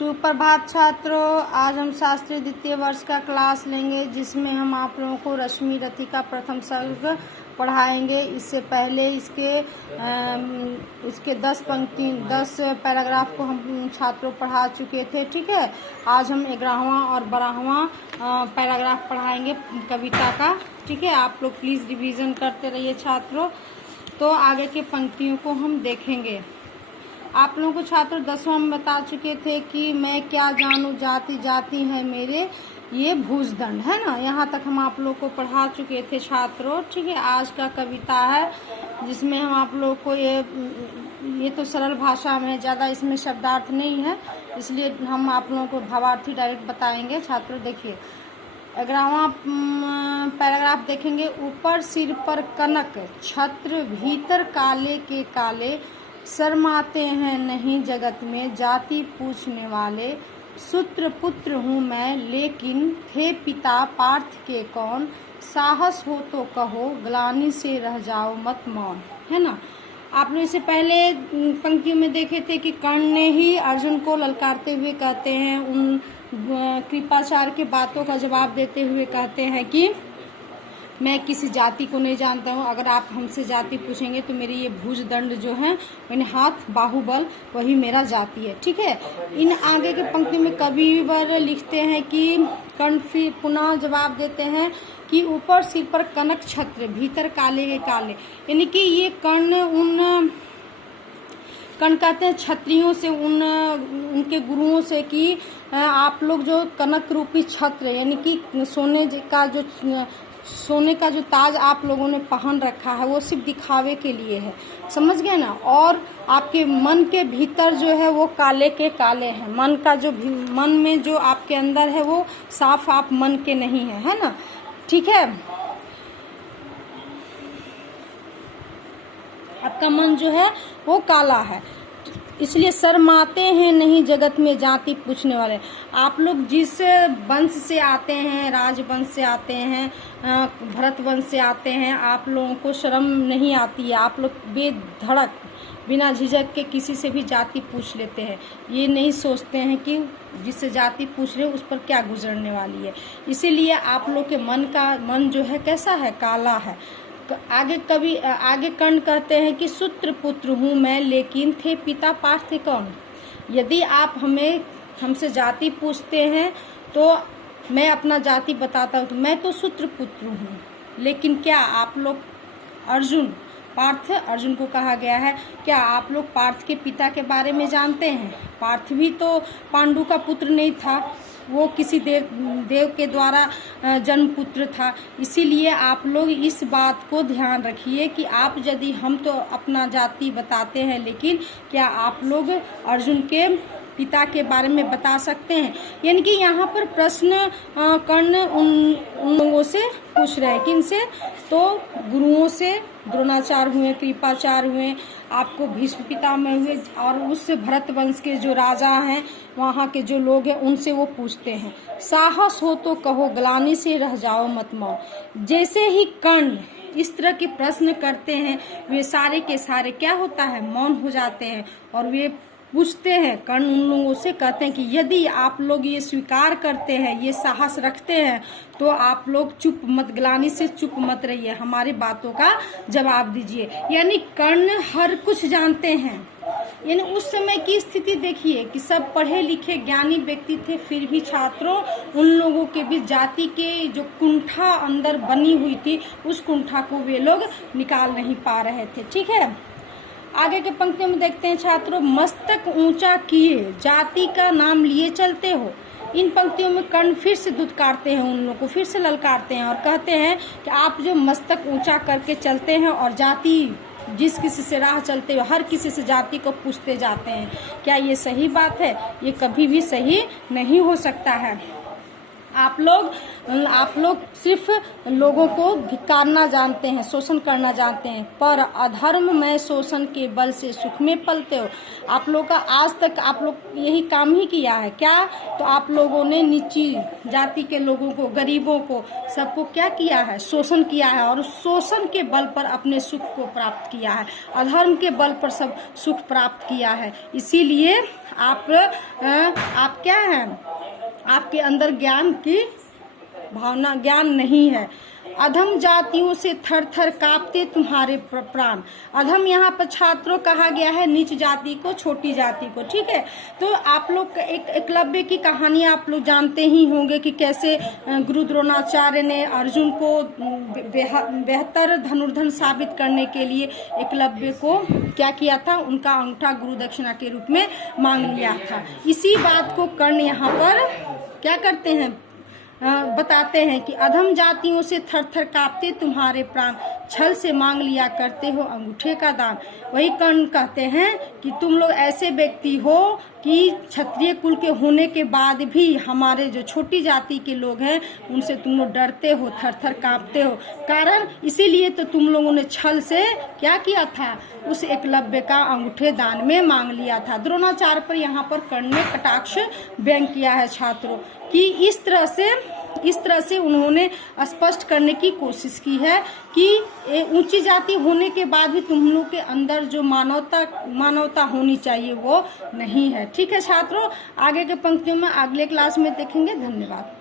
सुप्रभात छात्रों, आज हम शास्त्री द्वितीय वर्ष का क्लास लेंगे जिसमें हम आप लोगों को रश्मि रथी का प्रथम सर्ग पढ़ाएंगे। इससे पहले इसके 10 पैराग्राफ को हम छात्रों पढ़ा चुके थे। ठीक है, आज हम 11वां और 12वां पैराग्राफ पढ़ाएंगे कविता का। ठीक है, आप लोग प्लीज़ रिवीजन करते रहिए छात्रों। तो आगे की पंक्तियों को हम देखेंगे। आप लोगों को छात्रों 10वां में बता चुके थे कि मैं क्या जानूं जाति जाति है मेरे ये भुजदंड, है ना। यहाँ तक हम आप लोग को पढ़ा चुके थे छात्रों। ठीक है, आज का कविता है जिसमें हम आप लोग को ये तो सरल भाषा में, ज़्यादा इसमें शब्दार्थ नहीं है, इसलिए हम आप लोगों को भावार्थी डायरेक्ट बताएंगे। छात्रों देखिए 11वां पैराग्राफ देखेंगे। ऊपर सिर पर कनक छत्र, भीतर काले के काले, शर्माते हैं नहीं जगत में जाति पूछने वाले। सूत्र पुत्र हूँ मैं लेकिन थे पिता पार्थ के कौन, साहस हो तो कहो ग्लानि से रह जाओ मत मौन, है ना। आपने इससे पहले पंक्तियों में देखे थे कि कर्ण ने ही अर्जुन को ललकारते हुए कहते हैं, उन कृपाचार्य की बातों का जवाब देते हुए कहते हैं कि मैं किसी जाति को नहीं जानता हूँ, अगर आप हमसे जाति पूछेंगे तो मेरी ये भुजदंड जो है, मैंने हाथ बाहुबल, वही मेरा जाति है। ठीक है, इन आगे के पंक्ति में कविवर लिखते हैं कि कर्ण फिर पुनः जवाब देते हैं कि ऊपर सिर पर कनक छत्र, भीतर काले के काले, यानी कि ये कर्ण कहते हैं क्षत्रियों से, उनके गुरुओं से कि आप लोग जो कनक रूपी छत्र, यानी कि सोने का जो ताज आप लोगों ने पहन रखा है वो सिर्फ दिखावे के लिए है, समझ गए ना। और आपके मन के भीतर जो है वो काले के काले हैं, मन में जो आपके अंदर है वो साफ आप मन के नहीं है ना। ठीक है, आपका मन जो है वो काला है, इसलिए शर्माते हैं नहीं जगत में जाति पूछने वाले। आप लोग जिस वंश से आते हैं, राजवंश से आते हैं, भरत वंश से आते हैं, आप लोगों को शर्म नहीं आती है। आप लोग बेधड़क बिना झिझक के किसी से भी जाति पूछ लेते हैं, ये नहीं सोचते हैं कि जिससे जाति पूछ रहे हो उस पर क्या गुजरने वाली है। इसीलिए आप लोग के मन जो है कैसा है, काला है। आगे कर्ण कहते हैं कि सूत्र पुत्र हूँ मैं लेकिन थे पिता पार्थ कौन। यदि आप हमसे जाति पूछते हैं तो मैं अपना जाति बताता हूँ कि मैं तो सूत्र पुत्र हूँ, लेकिन क्या आप लोग अर्जुन को कहा गया है, क्या आप लोग पार्थ के पिता के बारे में जानते हैं। पार्थ भी तो पांडु का पुत्र नहीं था, वो किसी देव के द्वारा जन्म पुत्र था। इसीलिए आप लोग इस बात को ध्यान रखिए कि आप यदि हम तो अपना जाति बताते हैं, लेकिन क्या आप लोग अर्जुन के पिता के बारे में बता सकते हैं। यानी कि यहाँ पर प्रश्न कर्ण उन लोगों से पूछ रहे हैं, किनसे, तो गुरुओं से, द्रोणाचार्य हुए, कृपाचार्य हुए, आपको भीष्म पितामह हुए, और उस भरत वंश के जो राजा हैं, वहाँ के जो लोग हैं, उनसे वो पूछते हैं। साहस हो तो कहो ग्लानि से रह जाओ मत मौन। जैसे ही कर्ण इस तरह के प्रश्न करते हैं, वे सारे के सारे क्या होता है, मौन हो जाते हैं और वे पूछते हैं। कर्ण उन लोगों से कहते हैं कि यदि आप लोग ये स्वीकार करते हैं, ये साहस रखते हैं, तो आप लोग चुप मत, ग्लानि से चुप मत रहिए, हमारी बातों का जवाब दीजिए। यानी कर्ण हर कुछ जानते हैं। यानी उस समय की स्थिति देखिए कि सब पढ़े लिखे ज्ञानी व्यक्ति थे, फिर भी छात्रों उन लोगों के भी जाति के जो कुंठा अंदर बनी हुई थी, उस कुंठा को वे लोग निकाल नहीं पा रहे थे। ठीक है, आगे के पंक्तियों में देखते हैं छात्रों। मस्तक ऊंचा किए जाति का नाम लिए चलते हो। इन पंक्तियों में कर्ण फिर से दुत्कारते हैं, उन लोगों को फिर से ललकारते हैं और कहते हैं कि आप जो मस्तक ऊंचा करके चलते हैं और जाति, जिस किसी से राह चलते हो हर किसी से जाति को पूछते जाते हैं, क्या ये सही बात है? ये कभी भी सही नहीं हो सकता है। आप लोग सिर्फ लोगों को धिक्कारना जानते हैं, शोषण करना जानते हैं, पर अधर्म में शोषण के बल से सुख में पलते हो। आप लोग का आज तक आप लोग यही काम ही किया है क्या? तो आप लोगों ने नीची जाति के लोगों को, गरीबों को, सबको क्या किया है? शोषण किया है, और शोषण के बल पर अपने सुख को प्राप्त किया है, अधर्म के बल पर सब सुख प्राप्त किया है। इसीलिए आप क्या हैं? आपके अंदर ज्ञान की भावना, ज्ञान नहीं है। अधम जातियों से थर थर कांपते तुम्हारे प्राण। अधम यहाँ पर छात्रों कहा गया है नीच जाति को, छोटी जाति को, ठीक है। तो आप लोग एक एकलव्य की कहानी आप लोग जानते ही होंगे कि कैसे गुरु द्रोणाचार्य ने अर्जुन को बेहतर धनुर्धर साबित करने के लिए एकलव्य को क्या किया था? उनका अंगूठा गुरु दक्षिणा के रूप में मांग लिया था। इसी बात को कर्ण यहाँ पर क्या करते हैं? बताते हैं कि अधम जातियों से थर थर कांपते तुम्हारे प्राण, छल से मांग लिया करते हो अंगूठे का दान। वही कर्ण कहते हैं कि तुम लोग ऐसे व्यक्ति हो कि क्षत्रिय कुल के होने के बाद भी हमारे जो छोटी जाति के लोग हैं उनसे तुम लोग डरते हो, थर थर कांपते हो। कारण इसीलिए तो तुम लोगों ने छल से क्या किया था? उस एकलव्य का अंगूठे दान में मांग लिया था। द्रोणाचार्य पर यहाँ पर कर्ण ने कटाक्ष व्यंग किया है छात्रों कि इस तरह से उन्होंने स्पष्ट करने की कोशिश की है कि ऊंची जाति होने के बाद भी तुम लोग के अंदर जो मानवता होनी चाहिए वो नहीं है। ठीक है छात्रों, आगे के पंक्तियों में अगले क्लास में देखेंगे। धन्यवाद।